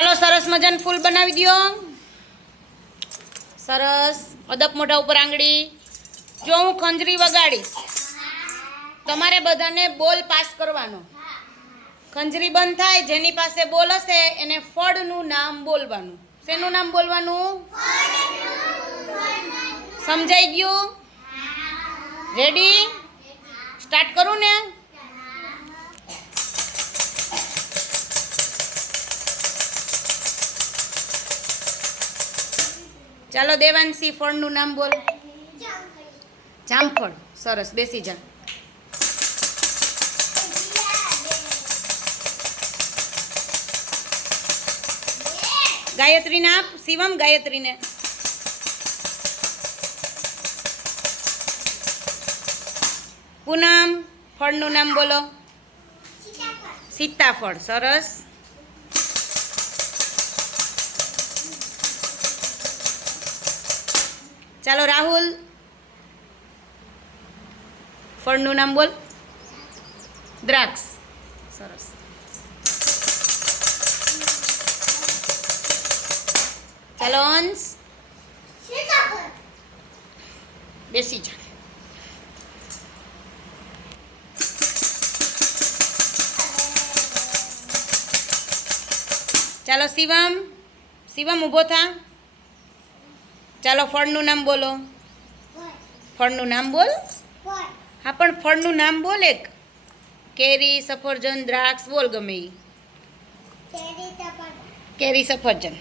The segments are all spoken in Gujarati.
ચાલો સરસ મજાનું ફૂલ બનાવી દ્યો. સરસ અદબ મોઢા ઉપર આંગળી. જો હું ખંજરી વગાડીશ, તમારે બધાને બોલ પાસ કરવાનો. ખંજરી બંધ થાય, જેની પાસે બોલ હશે, એને ફળનું નામ બોલવાનું. શેનું નામ બોલવાનું? સમજાઈ ગયું? રેડી સ્ટાર્ટ કરું ને? ચાલો દેવાંશી, ફળનું નામ બોલ. જામફળ, સરસ, બેસી જા. ગાયત્રીને આપ, શિવમ ગાયત્રીને. પૂનમ, ફળનું નામ બોલો. સીતાફળ, સરસ. ચાલો રાહુલ. ફળનું નામ બોલ. દ્રાક્ષ. સરસ. ચાલો અંશ. બેસી જા. ચાલો શિવમ. શિવમ ઊભો થા. ચાલો ફળનું નામ બોલો. ફળનું નામ બોલ. હા, પણ ફળનું નામ બોલ એક. કેરી, સફરજન, દ્રાક્ષ, બોલ ગમે ઈ. કેરી, સફરજન.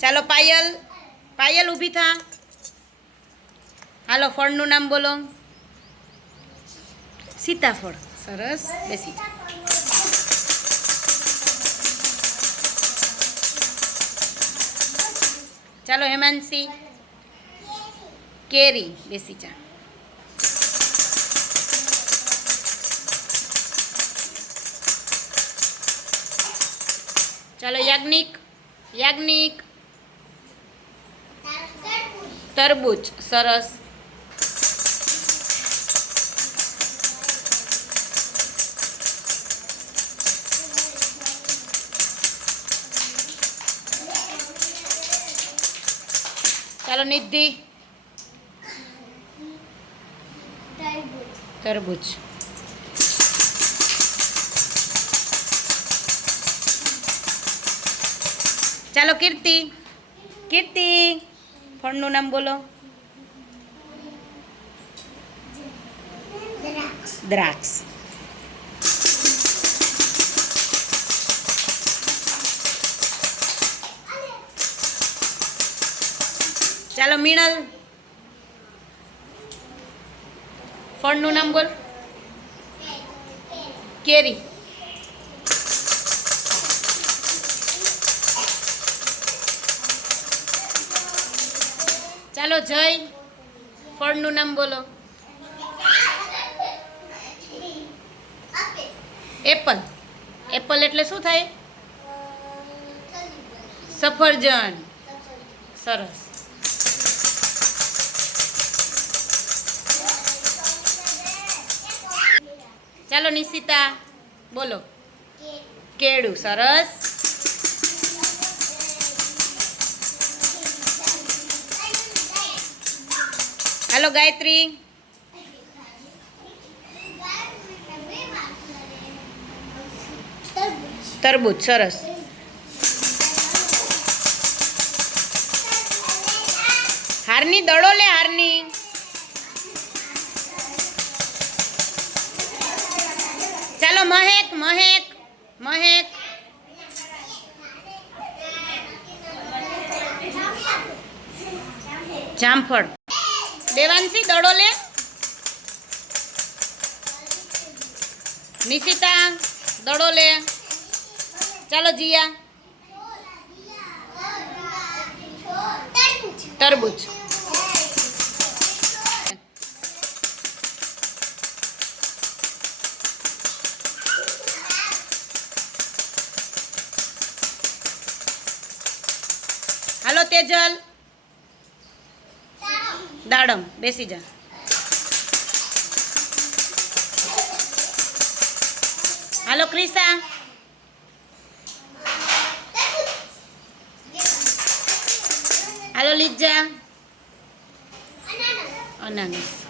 ચાલો પાયલ. પાયલ ઊભી થા. હાલો, ફળનું નામ બોલો. સીતાફળ. સરસ. બેસી ચાલો હેમાંશી કેરી દેશી ચા. ચાલો યાજ્ઞિક યાજ્ઞિક. તરબૂચ સરસ. ચાલો નિધિ. તરબૂચ. ચાલો કીર્તિ. કીર્તિ ફળનું નામ બોલો. દ્રાક્ષ. ચાલો મિણલ. ફળનું નામ બોલ. કેરી. ચાલો જય. ફળનું નામ બોલો. એપલ. એપલ એટલે શું થાય? સફરજન. સરસ. ચાલો નિશિતા બોલો. કેળું સરસ. હાલો ગાયત્રી. તરબૂચ સરસ. હારની દડો લે હારની. મહેક મહેક મહેક. જામફળ. દેવાંશી દડો લે. નિશિતા દડો લે. ચાલો જીયા. તરબૂચ. તેજલ દાડમ બેસી જા. હાલો ક્રિસા. હાલો લીજા અનાનસ.